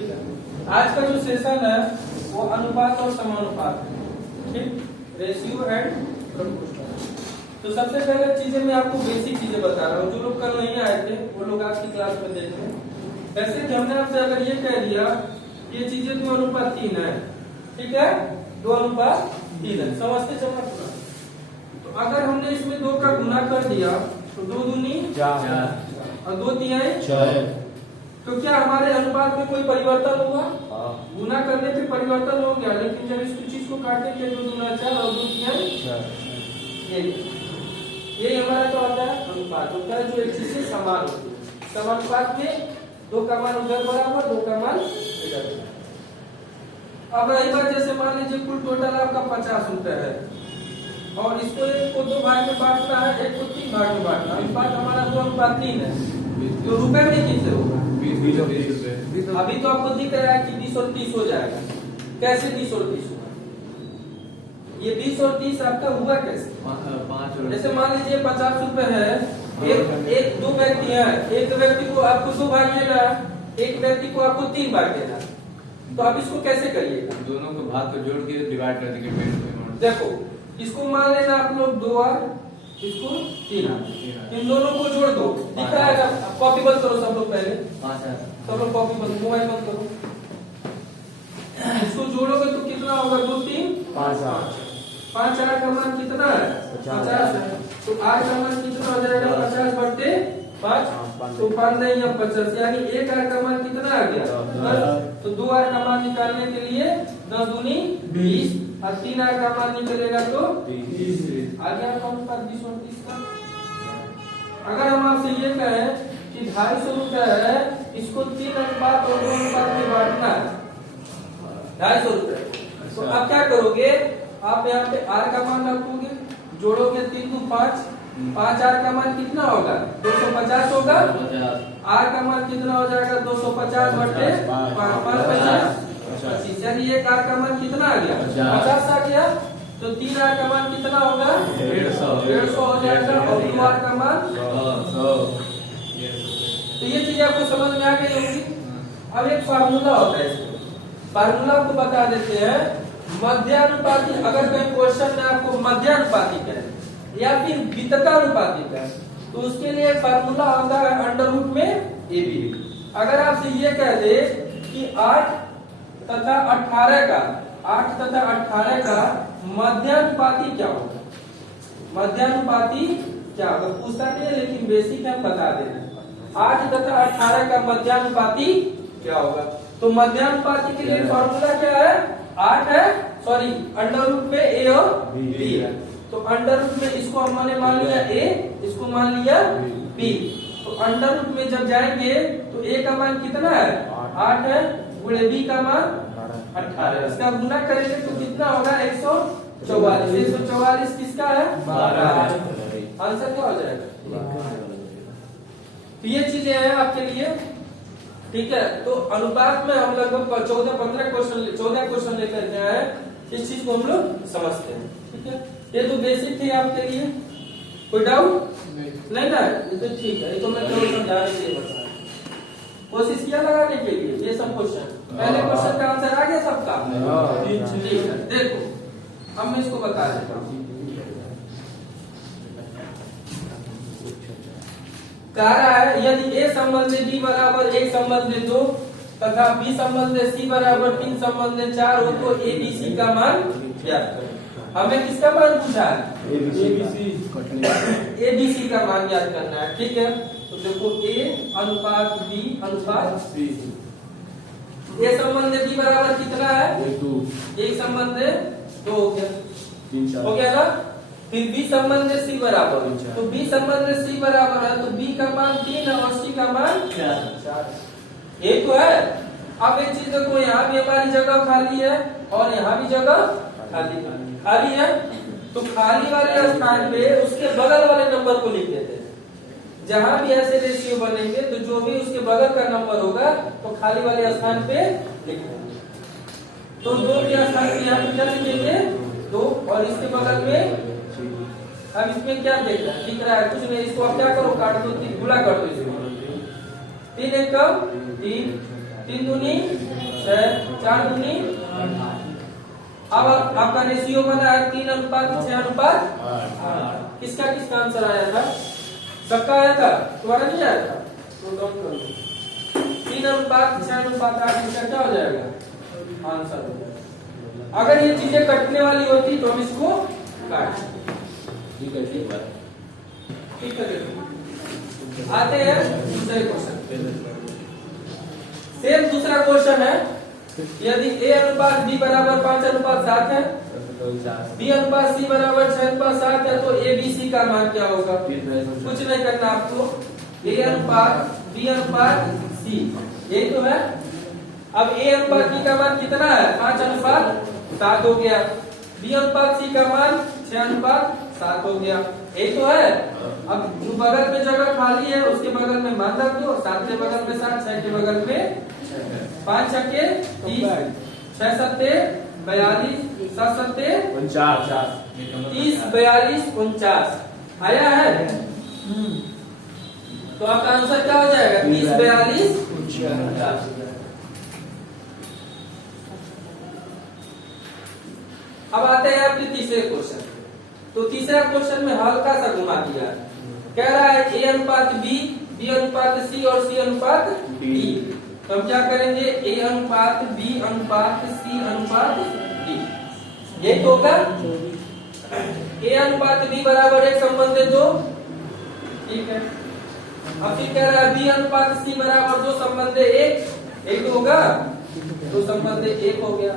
ठीक है, आज का जो सेशन है वो अनुपात और समानुपात है। ठीक, रेशियो एंड प्रोपोर्शन। तो सबसे पहले चीजें मैं आपको बेसिक चीजें बता रहा हूँ, जो लोग कल नहीं आए थे वो लोग आज की क्लास में देख लें। वैसे कि हमने आपसे अगर ये कह दिया ये चीजें 2 अनुपात 3 है, ठीक है, 2 अनुपात 3 है, समझते जमा पूरा। तो अगर हमने इसमें 2 का गुना कर दिया तो 2 दूनी 4 और 2 तिहाई 6, तो क्या हमारे अनुपात में कोई परिवर्तन होगा? गुना करने पे परिवर्तन हो गया, लेकिन जब इस चीज को काटेंगे 2 दूना 4 और 2 तिहाई 6, ये हमारा क्या होता है? अनुपात होता है, जो एक चीज से समान होती है। समानुपात में 2 का मान उधर बराबर, 2 का मान इधर। अब रही बात, जैसे मान लीजिए कुल टोटल आपका 50 रुपए है और इसको एक को 2 भाग में बांटना है, एक को 3 भाग में बांटना है। अनुपात हमारा 2 अनुपात 3 है, तो रुपए में कितने होगा? 20 रुपए। अभी तो आपको दिख रहा है कि 20 और 30 हो जाएगा। कैसे 20 और 30 होगा? ये 20 और 30 आपका हुआ कैसे? 5। जैसे मान लीजिए 50 रुपए है, एक 2 व्यक्ति है, एक व्यक्ति को आपको 2 भाग देना है, एक व्यक्ति को आपको 3 भाग देना है, तो आप इसको कैसे करिएगा? दोनों को भाग को जोड़ के डिवाइड कर देंगे। देखो, इसको मान लेना आप लोग 2 और इसको 3, इन दोनों को जोड़ दो, दिख रहा है? कॉपी बंद करो सब लोग, पहले 5 सब लोग कॉपी बंद, मोबाइल बंद करो। इसको जोड़ोगे तो कितना होगा? 2 3 5 5 8 का मान कितना है? 50 है। तो 8 का मान कितना हो जाएगा? 50 बटे 5, तो 5 नहीं अब 50, यानी 1 8 का मान कितना आ गया? 10। तो 2 8 का मान निकालने के लिए 10 दूनी 20 और 3 8 का मान निकलेगा तो 30। आ गया अनुपात 20 और 30 का। अगर हम आपसे ये कहें कि 250 रुपए है, इसको 3 अनुपात और 2 अनुपात में बांटना है, 250 रुपए, तो आप क्या करोगे? आप यहाँ पे r का मान रखोगे, जोड़ोगे 3 2 5, 5 r का मान कितना होगा? 250 होगा। r का मान कितना हो जाएगा? 250 बटे 5 25, यानी 1 r का मान कितना आ गया? 50 आ गया। तो 3 r का मान कितना होगा? 150 हो जाएगा, और 2 r का मान 100। तो ये चीज आपको समझ में आ गई होगी। अब एक फार्मूला होता है, इसको फार्मूला आपको बता देते हैं। मध्यानुपाती, अगर कहीं क्वेश्चन में आपको मध्यानुपाती कहे या फिर विततानुपाती कहे, तो उसके लिए फार्मूला होता है अंडर रूट में AB। अगर आपसे ये कह दे कि 8 तथा 18 का मध्यानुपाती क्या होगा? मध्यानुपाती क्या होगा पूछता नहीं है, लेकिन बेसिक हम बता दे रहे हैं। 8 तथा 18 का मध्यानुपाती क्या होगा? तो मध्यानुपाती के लिए फॉर्मूला क्या है? 8 है, सॉरी अंडर रूट में A और B है। तो अंडर रूट में इसको हमने मान लिया A, इसको मान लिया B। तो अंडर रूट में जब जाएंगे तो A का मान कितना है? 8 है, गुणे B का मान 18। इसका गुना करेंगे तो कितना होगा? 144। 144 किसका है? 12। आंसर क्या हो जाएगा? तो ये चीजें हैं आपके लिए, ठीक है। तो अनुपात में हम लगभग 14-15 क्वेश्चन लेकर के आए, इस चीज को हम लोग समझते हैं, ठीक है। ये तो बेसिक थे आपके लिए, कोई डाउट नहीं ना? ये तो ठीक है, ये तो मैं केवल समझाने के लिए बता रहा हूं। कोशिश किया लगाने के लिए ये सब क्वेश्चन। पहले क्वेश्चन का आंसर आ गया सबका? ठीक है, देखो अब मैं इसको बता देता हूँ। कह रहा है यदि A संबंध में B बराबर 1 संबंध में 2 तथा B संबंध में C बराबर 3 संबंध में 4 हो तो ABC का मान ज्ञात करें। हमें किसका मान पूछा है? ABC का मान ज्ञात करना है, ठीक है। तो देखो A अनुपात B अनुपात C। A संबंध में B बराबर कितना है? 1 संबंध में 2 हो गया, हो गया ना। फिर B संबंध में C बराबर, तो B संबंध में C बराबर है, तो B का मान 3 है और C का मान 4। ये तो है। अब एक चीज देखो, यहाँ भी हमारी जगह खाली है और यहाँ भी जगह खाली है, तो खाली वाले स्थान पे उसके बगल वाले नंबर को लिख देते हैं। जहां भी ऐसे रेशियो बनेंगे तो जो भी उसके बगल का नंबर होगा तो खाली वाले स्थान पे लिख देंगे। तो 2 के स्थान पे यहाँ पे क्या लिखेंगे? 2, और इसके बगल में अब इसमें क्या दिख रहा है? कुछ नहीं। इसको आप क्या करो? काट दो, गुणा कर दो इसको। 3 1 3, 3 दूनी 6, 4 दूनी। अब आपका रेशियो बना है 3:6:8। किसका किसका आंसर आया था? सबका आया था, तुम्हारा नहीं आया था? नोट डाउन कर लो। 3:6:8 इसका क्या हो जाएगा? आंसर हो जाएगा। अगर ये चीजें कटने वाली होती तो हम इसको काट, ठीक है ठीक है ठीक है। आते हैं दूसरे क्वेश्चन। सेम दूसरा क्वेश्चन है, यदि A/B बराबर 5:7 है, B/C बराबर 6:7 है, तो ABC का मान क्या होगा? कुछ नहीं करना आपको, A/B/C यही तो है। अब A/B का मान कितना है? 5:7 हो गया। B/C का मान 6:7 हो गया, यही तो है। अब जो बगल में जगह खाली है उसके बगल में मान रख दो, 7 के बगल में 7, 6 के बगल में 5 छक्के 30, 6 सत्ते 42, 7 सत्ते 49। 30, 42, 49 आया है। तो आपका आंसर क्या हो जाएगा? 30, 42, 49। अब आते हैं आपके तीसरे क्वेश्चन। तो तीसरा क्वेश्चन में हल्का सा घुमा दिया है, कह रहा है A/B, B/C और C/D। तो हम क्या करेंगे? A/B/C/D, यही तो होगा। A/B बराबर 1 संबंधित 2, ठीक है। अब फिर कह रहा है B/C बराबर 2 संबंधित 1, यही तो होगा। 2 संबंधित 1 हो गया।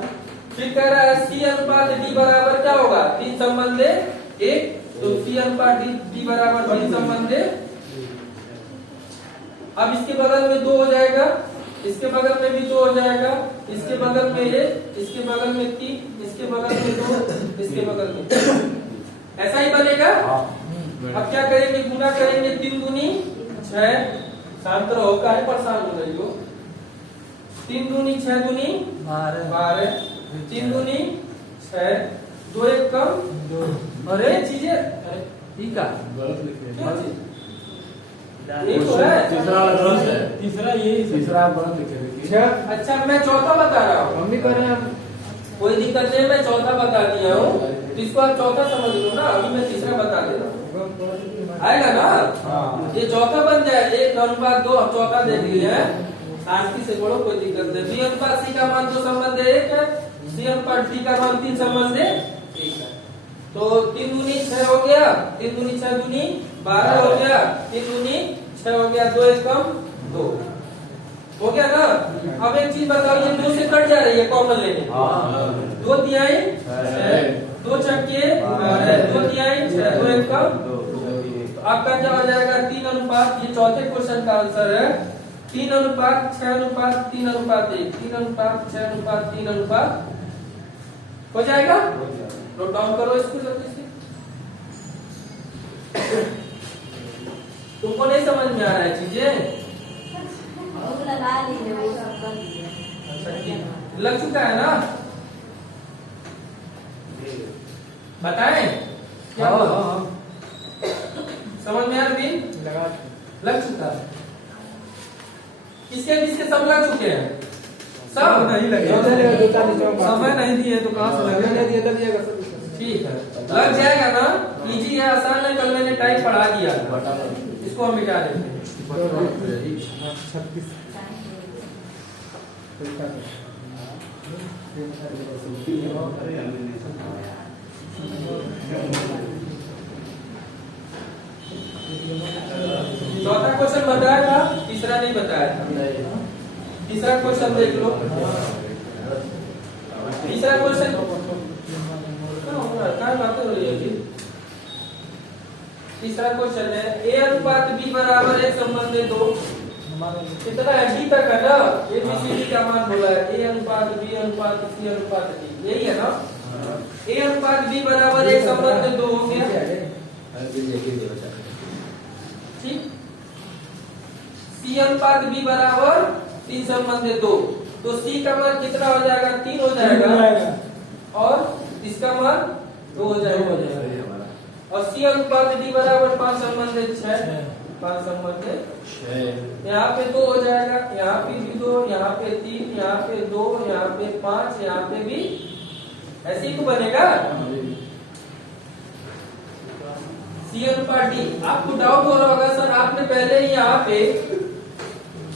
फिर कह रहा है C/D बराबर क्या होगा? 3 संबंधित 1, तो C/D बराबर 3 संबंधित। अब इसके बगल में 2 हो जाएगा, इसके बगल में भी 2 हो जाएगा, इसके बगल में 1, इसके बगल में 3, इसके बगल में 2, इसके बगल में 3। ऐसा ही बनेगा। अब क्या करेंगे? गुना करेंगे। 3 दूनी 6, शांत रहो, काहे परेशान हो रही हो? 3 दूनी 6 दूनी 12, 3 दूनी 6, 2 1 कम 2। अरे चीजें ठीक है, यही तो है। तीसरा गलत है, तीसरा यही तीसरा गलत लिखे देखिए। अच्छा मैं चौथा बता रहा हूँ, हम भी कर रहे हैं। कोई दिक्कत नहीं, मैं चौथा बता दिया हूँ, इसको आप चौथा समझ लो ना। अभी मैं तीसरा बता दे रहा हूँ, आएगा ना? ये चौथा बन जाए। 1:2 चौथा देख लिया है, शांति से बोलो, कोई दिक्कत नहीं। B/C का मान 2 संबंधित 1 है, C/D का मान 3 संबंधित 1 है। तो 3 दूनी 6 हो गया, 3 दूनी 6 दूनी 12 हो गया, 3 दूनी 6 हो गया, 2 1 कम 2 हो गया ना। अब एक चीज बताओ, ये 2 से कट जा रही है, कॉमन लेने। 2 तिहाई 6, 2 छक्के 2 तिहाई 6, 2 1 कम 2। आपका क्या हो जाएगा? 3:, ये चौथे क्वेश्चन का आंसर है 3:6:3:1, 3:6:3:1 हो जाएगा। नोट डाउन करो इसको जल्दी से। तुमको नहीं समझ में आ रहा है चीजें? लगा लीजिए, वो सब कर लीजिए। अच्छा ठीक, लग चुका है ना? बताएं क्या हुआ? समझ में आ रही? लग चुका है। किसके किसके सब लग चुके हैं? सब नहीं लगे, समय नहीं दिए तो कहाँ से लगेगा? लग जाएगा सब। ठीक है, लग जाएगा ना। इजी है, आसान है, कल मैंने टाइप पढ़ा दिया। इसको हम मिटा देते हैं। 36 चौथा क्वेश्चन बताया था, तीसरा नहीं बताया था। तीसरा क्वेश्चन देख लो। तीसरा क्वेश्चन क्या बातें हो रही है? तीसरा क्वेश्चन है A/B बराबर 1 संबंधित 2। कितना है? D तक है ना? ABCD का मान बोला है। A/B/C/D, यही है ना? A/B बराबर 1 संबंधित 2 हो गया, ठीक। C/B बराबर 3 संबंधित 2, तो C का मान कितना हो जाएगा? 3 हो जाएगा, और इसका मान 2 हो जाएगा। और C/D बराबर 5 संबंधित 6, 5 संबंध 6। यहाँ पे 2 हो जाएगा, यहाँ पे भी 2, यहाँ पे 3, यहाँ पे 2, यहाँ पे 5, यहाँ पे भी ऐसे ही तो बनेगा। सी अनुपात डी। आपको डाउट हो रहा होगा सर आपने पहले ही यहाँ पे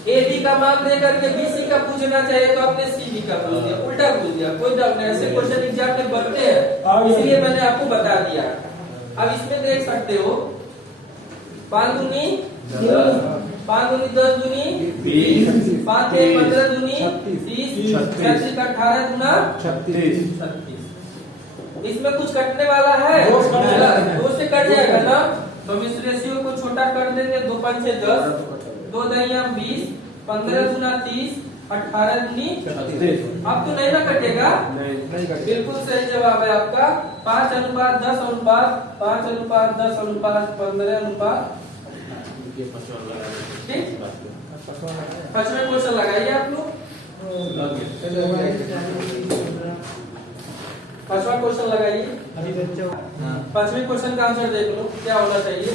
ए बी का मान दे करके बी सी का पूछना चाहिए तो आपने सी बी का पूछ दिया, उल्टा पूछ दिया। कोई डाउट नहीं, ऐसे क्वेश्चन एग्जाम में बनते हैं इसलिए मैंने आपको बता दिया। अब इसमें देख सकते हो 5 दूनी 10, 5 दूनी 10 दूनी 20, 5 के 15 दूनी 30, 36 का 18 दूना 36। इसमें कुछ कटने वाला है, 2 से कट जाएगा ना, तो हम इस रेशियो को छोटा कर देंगे। 2 5 6 10, 2 दहिया 20, 15 दूना 30, 18 दूनी 36। अब तो नहीं ना कटेगा, बिल्कुल सही जवाब है आपका 5 अनुपात 10 अनुपात 5 अनुपात 10 अनुपात 15 अनुपात। ठीक, 5वां क्वेश्चन लगाइए आप लोग। 5वां क्वेश्चन लगाइए। 5वें क्वेश्चन का आंसर देख लो क्या होना चाहिए।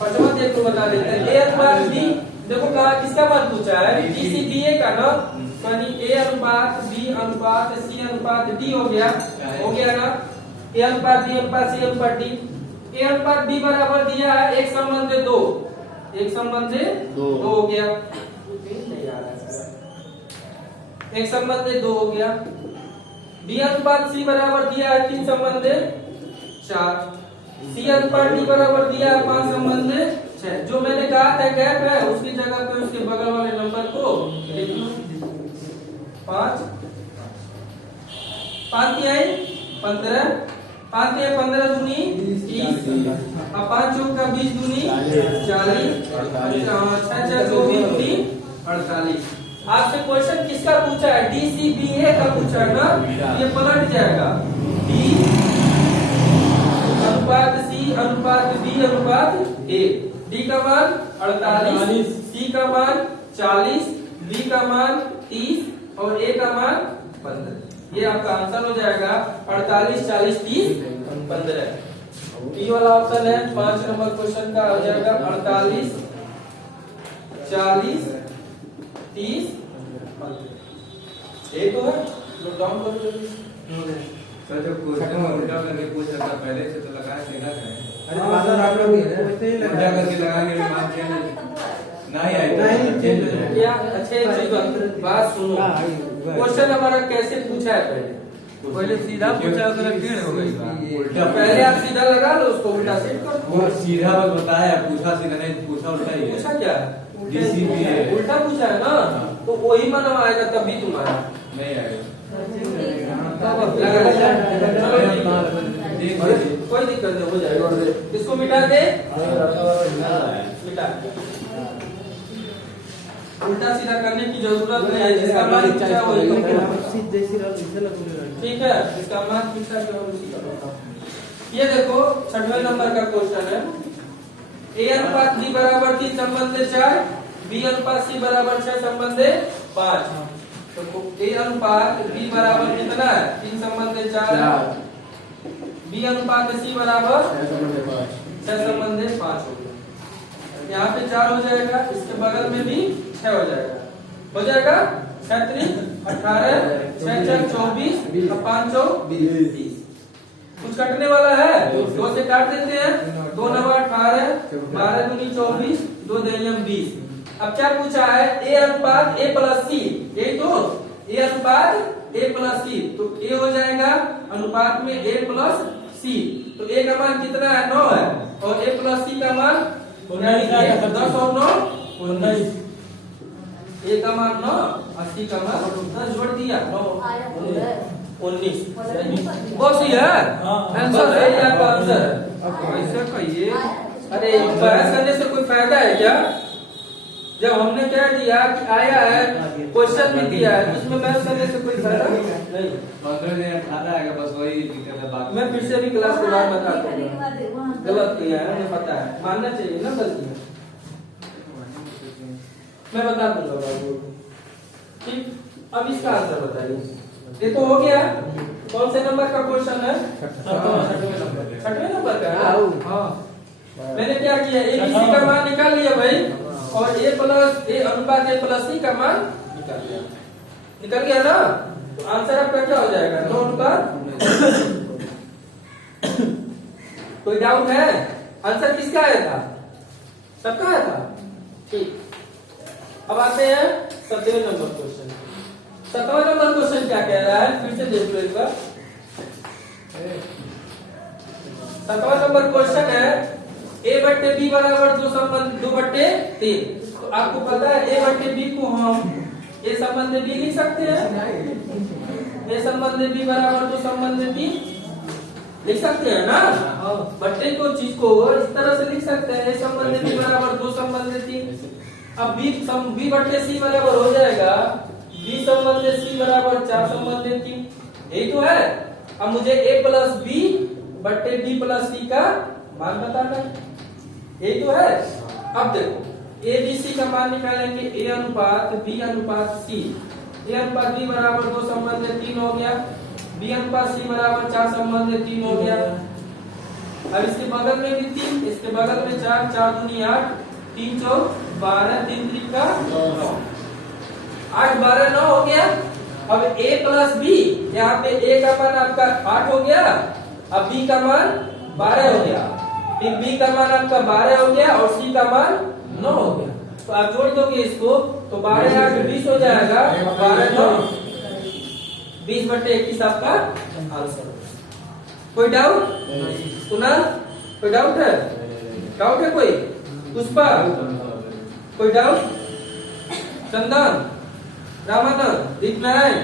5वां देख लो, बता देते हैं। ए अनुपात बी, देखो कहा किसका मान पूछा है, डीसी बीए का ना, यानी ए अनुपात बी अनुपात सी अनुपात डी हो गया ना। ए अनुपात बी अनुपात सी अनुपात डी। ए अनुपात बी बराबर दिया है 1 संबंध 2, 1 संबंध 2 हो गया, 1 संबंध 2 हो गया। बी अनुपात सी बराबर दिया है 3 संबंध 4, सी अनुपात डी बराबर दिया है 5 संबंध 6। जो मैंने कहा था गैप है उसकी जगह पे उसके बगल वाले नंबर को लिख लो। 5 आई 15, 5 के 15 दूनी 30, अब 5 चौक का 20 दूनी 40, 6 6 24 दूनी 48। आपसे क्वेश्चन किसका पूछा है, डीसीबीए का पूछा है ना, ये पलट जाएगा। डी अनुपात सी अनुपात बी अनुपात ए। डी का मान 48, सी का मान 40, बी का मान 30 और ए का मान 15। ये आपका आंसर हो जाएगा 48 40 30 15। डी वाला ऑप्शन है 5 नंबर क्वेश्चन का हो जाएगा 48 40 30 15। ये तो है, नोट डाउन कर लो। सर जब क्वेश्चन उल्टा करके पूछ रहा था पहले से तो लगाया देना है। अरे मास्टर आप लोग उल्टा करके लगाने के बाद नहीं आएगा, क्या अच्छे बात सुनो। क्वेश्चन हमारा कैसे पूछा है, पहले सीधा पूछा अगर टेढ़ हो गई उल्टा पहले आप सीधा लगा लो उसको, उल्टा सेट कर दो। वो सीधा बस बताया, पूछा सीधा नहीं, पूछा उल्टा ही है। पूछा क्या डीसीबीए उल्टा पूछा है ना, तो वही माना आएगा तभी तुम्हारा नहीं आएगा। कोई दिक्कत नहीं, हो जाएगा। इसको मिटा दे, मिटा। उल्टा सीधा करने की जरूरत नहीं है, जिसका मान पूछा वही ठीक है, जिसका मान पूछा केवल उसी का। ये देखो 6वें नंबर का क्वेश्चन है। ए अनुपात बी बराबर 3 संबंध 4, बी अनुपात सी बराबर 6 संबंध 5। तो ए अनुपात बी बराबर कितना है 3 संबंध 4, बी अनुपात सी बराबर 6 संबंध 5 हो गया। यहाँ पे 4 हो जाएगा, इसके बगल में भी 6 हो जाएगा, 36 18 6 6 24 और 5 20। कुछ कटने वाला है, 2 से काट देते हैं, 2 9 18 12 दूनी 24 2 दहिया 20। अब क्या पूछा है, ए अनुपात ए प्लस सी, यही तो ए अनुपात ए प्लस सी, तो ए हो जाएगा अनुपात में ए प्लस सी। तो ए का मान कितना है 9 है, और ए प्लस सी का मान 10 और 9 19। ए का मान 9 और सी का मान 10 जोड़ दिया 9 19। बस ये आंसर है, ये आपका आंसर है। ऐसा कहिए, अरे बहस करने से कोई फायदा है क्या? जब हमने क्या दिया कि आया है, क्वेश्चन भी दिया है, उसमें बहस करने से कोई फायदा नहीं। 15 दिन 18 आएगा, बस वही दिक्कत है। बात मैं फिर से भी क्लास के बाद बताता हूँ, गलत किया है मुझे पता है, मानना चाहिए ना गलती है, मैं बता दूंगा बाबू। ठीक, अब इसका आंसर बताइए। ये तो हो गया, कौन से नंबर का क्वेश्चन है? 6वें नंबर का है। हाँ मैंने क्या किया, ए बी सी का मान निकाल लिया भाई, और ए प्लस ए अनुपात ए प्लस सी का मान निकल गया ना। तो आंसर आपका क्या हो जाएगा, 9 अनुपात। कोई डाउट है? आंसर किसका आया था, सबका आया था, ठीक। अब आते हैं 7वें नंबर क्वेश्चन। 7वां नंबर क्वेश्चन क्या कह रहा है, फिर से देख लो एक बार। 7वां नंबर क्वेश्चन है ए बट्टे बी बराबर 2/3। तो आपको पता है ए बट्टे बी को हम ए संबंध में बी लिख सकते हैं, ए संबंध में बी बराबर 2 संबंध में बी लिख सकते हैं ना। बट्टे को चीज को इस तरह से लिख सकते हैं, ए संबंध में बी बराबर 2 संबंध में 3। अब बी बट्टे सी बराबर हो जाएगा बी संबंध में सी बराबर 4 संबंध में 3, यही तो है। अब मुझे ए प्लस बी बट्टे बी प्लस सी का मान बताना है, यही तो है। अब देखो ए बी सी का मान निकालेंगे, ए अनुपात बी अनुपात सी, ए अनुपात बी बराबर 2 संबंध में 3 हो गया, बी अनुपात सी बराबर 4 संबंध में 3 हो गया। अब इसके बगल में भी 3, इसके बगल में 4, 4 दूनी 8, 3 चौक 12, 3 त्रिका 9, 8 12 9 हो गया। अब a प्लस बी, यहाँ पे a का मान आपका 8 हो गया, अब b का मान 12 हो गया, फिर b का मान आपका 12 हो गया और c का मान 9 हो गया। तो आप जोड़ दोगे इसको तो 12 8 20 हो जाएगा, 12 9 20/21 आपका आंसर। कोई डाउट? कुणाल कोई डाउट है? डाउट है कोई? पुष्पा कोई डाउट? चंदन, रामानंद, दीपनारायण,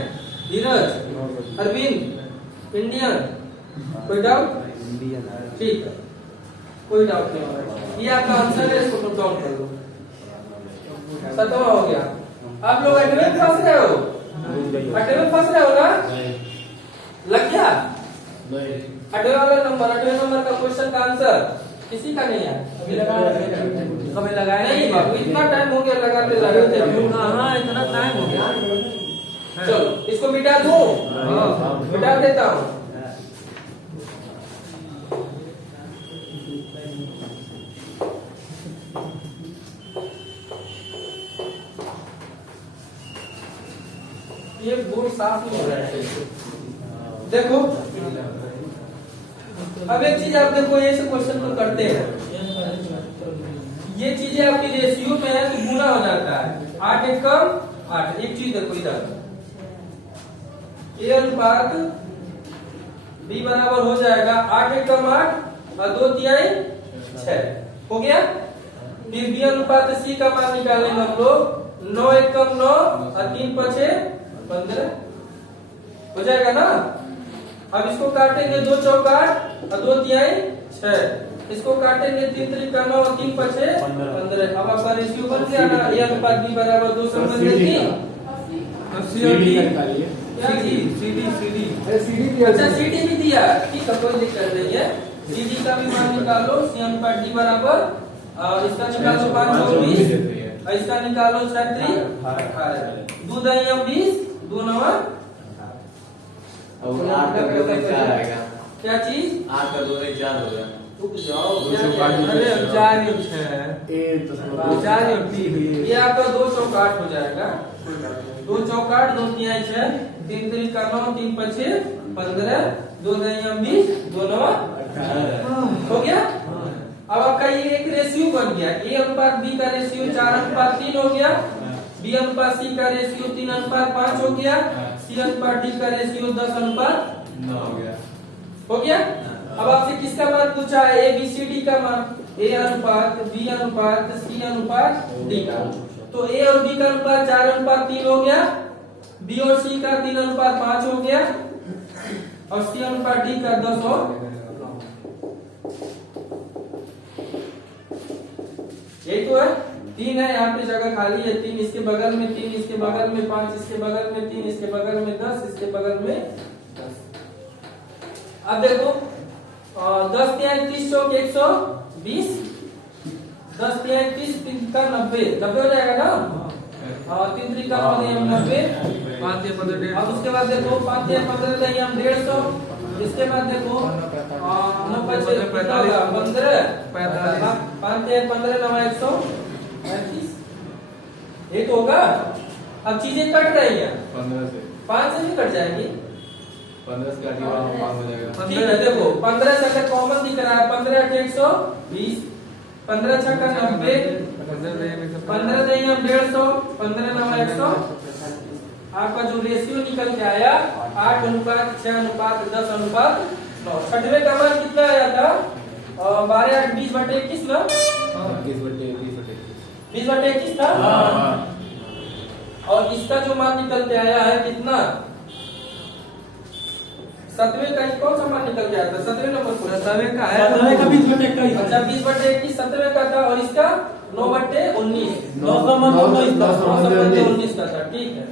धीरज, अरविंद, इंडियन, कोई डाउट? ठीक है, कोई डाउट नहीं होगा। ये आपका आंसर है, इसको नोट डाउन कर लो। 7वां हो गया। आप लोग 8वें में फंस रहे हो, 8वें में फंस रहे हो ना? लग गया 8वें नंबर का क्वेश्चन का आंसर किसी का नहीं है अभी? कभी लगाया नहीं बाबू, इतना टाइम हो गया लगाते लगाते। हाँ इतना टाइम हो गया। चलो इसको मिटा दूं, मिटा देता हूँ। ये बोर्ड साफ नहीं हो रहा है, देखो। अब एक चीज आप देखो, ये क्वेश्चन को करते हैं, ये चीजें आपकी रेशियो में है तो गुना हो जाता है, 8 1 कम 8। एक चीज देखो इधर, ए अनुपात बी बराबर हो जाएगा 8 1 कम 8 और 2 तिहाई 6 हो गया। फिर बी अनुपात सी का मान निकालेंगे हम लोग, 9 1 कम 9 और 3 5 15 हो जाएगा ना। अब इसको काटेंगे 2 चौक 8 और 2 तिहाई 6, इसको काटेंगे 3 त्रिका 9 और 3 5 15। अब आपका रेशियो बन गया ना, ए अनुपात बी बराबर 2 संबंध में 3। अब सी और डी क्या चीज, सीडी दिया, अच्छा सीडी भी दिया, ठीक है कोई दिक्कत नहीं है। सीडी का भी मान निकालो, सी अनुपात डी बराबर, इसका निकालो 5 और 20, इसका निकालो 6 3 18, 2 दही 20, 2 9 अब 8 का 2 से 4 आएगा। क्या चीज? 8 का 2 से 4 होगा। रुक जाओ, अरे 4 और 6 4 और 3 ये आपका 2 चौक 8 हो जाएगा। 2 चौक 8, 2 तिहाई 6, 3 त्रिका 9, 3 5 15, 2 दही 20, 2 9 हो गया। अब आपका ये एक रेशियो बन गया, ए अनुपात बी का रेशियो 4 अनुपात 3 हो गया, बी अनुपात सी का रेशियो 3 अनुपात 5 हो गया, सी अनुपात डी का रेशियो 10 अनुपात 9 हो गया। हो गया। अब आपसे किसका मान पूछा है, ए बी सी डी का मान, ए अनुपात बी अनुपात सी अनुपात डी का। तो ए और बी का अनुपात 4 अनुपात 3 हो गया, बी और सी का 3 अनुपात 5 हो गया और सी अनुपात डी का 10 और 9। यही तो है, 3 है यहाँ पे जगह खाली है, 3 इसके बगल में 3, इसके बगल में 5, इसके बगल में 3, इसके बगल में 10, इसके बगल में 10। अब देखो 10 तिहाई 30 चौक 120, 10 तिहाई 30 3 का 90 90 हो जाएगा ना। 3 3 का 90, 5 15। अब उसके बाद देखो 5 तिहाई 15 दही हम 150, इसके बाद देखो 9 5 15 15 9 135 ये तो होगा। अब चीजें कट रही है 15 से 5 से भी कट जाएगी 15 से काटिए 5 हो जाएगा। ठीक है देखो 15 से अगर कॉमन दिख रहा है 15 8 120 15 6 का 90 15 नहीं हम 150 15 9 100 आपका जो रेशियो निकल के आया 8:6:10:9 छठवें का मान कितना आया था 12 8 20/21 ना 20/21 था। और इसका जो मान निकल के आया है कितना 7वें का कौन सा मान निकल के आया था 7वें नंबर पर 7वें का है 20/21 अच्छा 20/21 7वें का था और इसका 9/19 9/19 का था। ठीक है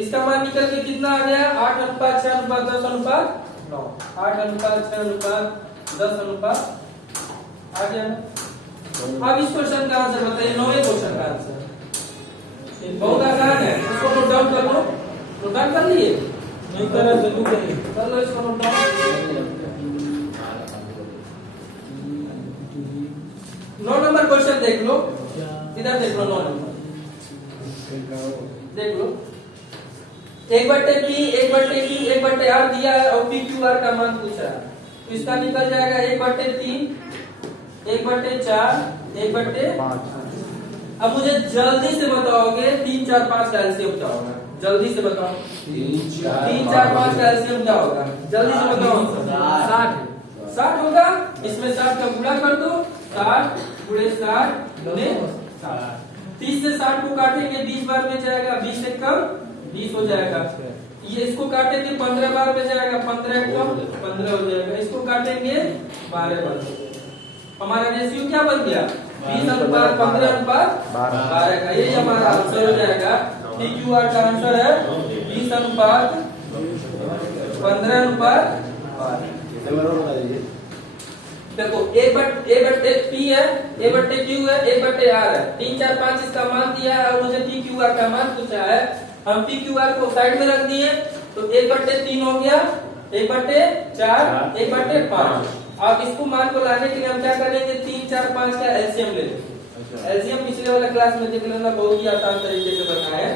इसका मान निकल के कितना आ गया 8:6:10:9 8:6:10:10 आ गया। अब इस क्वेश्चन का आंसर बताइए 9वें क्वेश्चन का आंसर बहुत आसान है इसको नोट डाउन कर लो नोट डाउन कर लिए नहीं कर लो इसको नोट डाउन 9 नंबर क्वेश्चन देख लो इधर देख लो 9 नंबर देख लो 1/P 1/R दिया है और PQR का मान पूछ रहा है तो इसका निकल जाएगा 1/3 1/4 1/5। अब मुझे जल्दी से बताओगे 3 4 5 का एलसीएम क्या होगा जल्दी से बताओ 3 4 5 का एलसीएम क्या होगा जल्दी से बताओ 60 होगा इसमें 60 का गुणा कर दो 60 × 60 गुणे 30 से 60 को काटेंगे 20 बार में जाएगा 20 से कम 20 हो जाएगा। ये इसको काटेंगे 15 बार में जाएगा 15 कम 15 हो जाएगा। इसको काटेंगे 12 बार हमारा रेशियो क्या बन गया 20:15:12 का यही हमारा आंसर हो जाएगा। PQR का आंसर है 20:15:12। देखो A/P है A/Q है A/R है 3 4 5 इसका मान दिया है और मुझे PQR का मान पूछा है। हम PQR को साइड में रख दिए तो 1/3 हो गया 1/4 1/5। अब इसको मान को लाने के लिए हम क्या करेंगे 3 4 5 का एलसीएम ले लेंगे। एलसीएम पिछले वाले क्लास में देख लेना बहुत ही आसान तरीके से बताया है।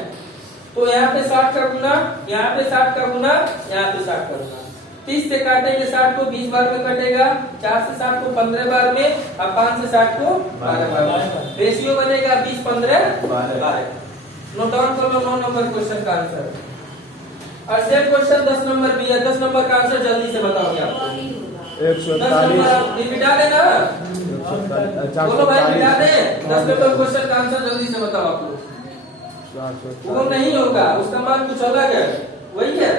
तो यहाँ पे 60 का गुना यहाँ पे 60 का गुना यहाँ पे 60 का गुना 30 से काटेंगे 60 को 20 बार में कटेगा 4 से 60 को 15 बार में और 5 से 60 को 12 बार में रेशियो बनेगा 20:15:12। नोट डाउन कर लो 9 नंबर क्वेश्चन का आंसर। और सेम क्वेश्चन 10 नंबर भी है 10 नंबर का आंसर जल्दी से बताओगे आप 141 मिटा देना बोलो भाई मिटा दे 10 नंबर क्वेश्चन का आंसर जल्दी से बताओ आप लोग वो नहीं होगा उसका मान कुछ अलग है वही है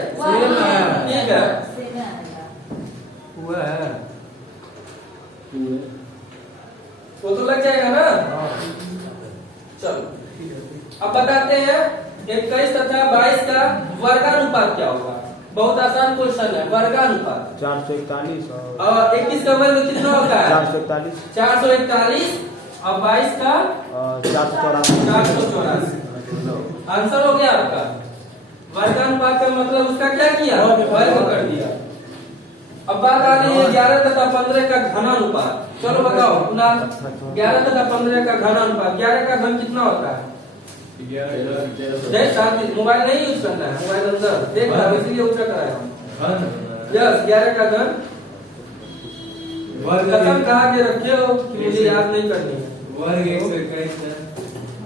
ठीक है हुआ है वो तो लग जाएगा ना चलो अब बताते हैं 21 तथा 22 का वर्गानुपात क्या होगा। बहुत आसान क्वेश्चन है वर्गानुपात 441 और 21 का वर्ग कितना होता है 441 और 22 का 484 आंसर हो गया आपका। वर्गानुपात का मतलब उसका क्या किया वर्ग कर दिया। अब बात आ रही है 11 तथा 15 का घनानुपात। चलो बताओ 11 तथा 15 का घनानुपात 11 का घन कितना होता है शांति मोबाइल नहीं यूज करना है मोबाइल अंदर देख रहा इसलिए ऊंचा कराया यस 11 का घन कसम कहा के रखे हो कि मुझे याद नहीं करनी है वर्ग 121 है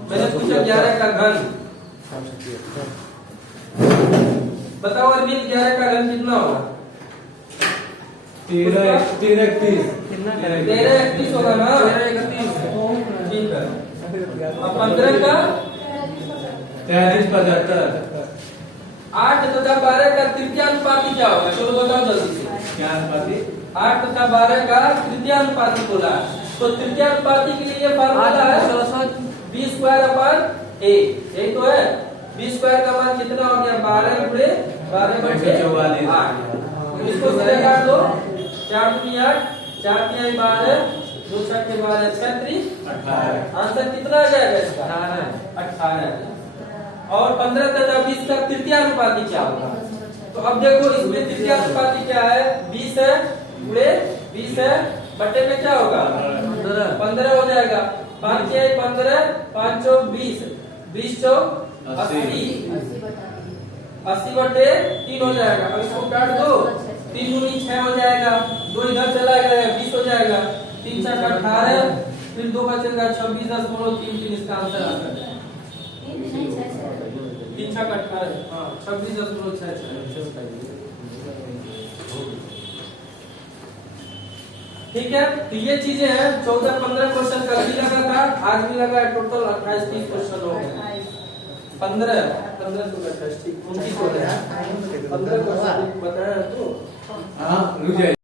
मैंने पूछा 11 का घन बताओ अरविंद 11 का घन कितना होगा 13 होगा ना 13 ठीक है। अब 15 का 33 8 तथा 12 का तृतीयानुपाती क्या होगा चलो बताओ जल्दी से क्या अनुपाती 8 तथा 12 का तृतीयानुपाती बोला तो तृतीयानुपाती के लिए फार्मूला है b²/a यही तो है b² का मान कितना हो गया 12 × 12/8 इसको सीधे काट दो 4 × 8 4 × 12 2 6 के 12 36 आंसर कितना आ जाएगा इसका 18 और 15 तथा 20 का तृतीयानुपाती क्या होगा तो तो अब देखो इसमें तृतीय अनुपाती क्या है, 20 है गुणे 20 है बटे में क्या होगा 15 हो जाएगा। 5 के 15, 5 चौक 20, 20 चौक 80, 80 बटे 3 हो जाएगा। अब इसको काट दो, 3 दूनी 6 हो जाएगा, 2 इधर चला गया 20 हो जाएगा, 3 4 18, फिर 2 बचेगा 26.33, इसका आंसर आ जाएगा 3 6 18, हाँ 26.66। ठीक है, तो ये चीजें हैं। 14-15 क्वेश्चन कल भी लगा था, आज भी लगा है, टोटल 28-30 क्वेश्चन हो गए। 15 तो 28 ठीक 29 हो गया। 15 क्वेश्चन बताया तो हाँ रुक जाइए।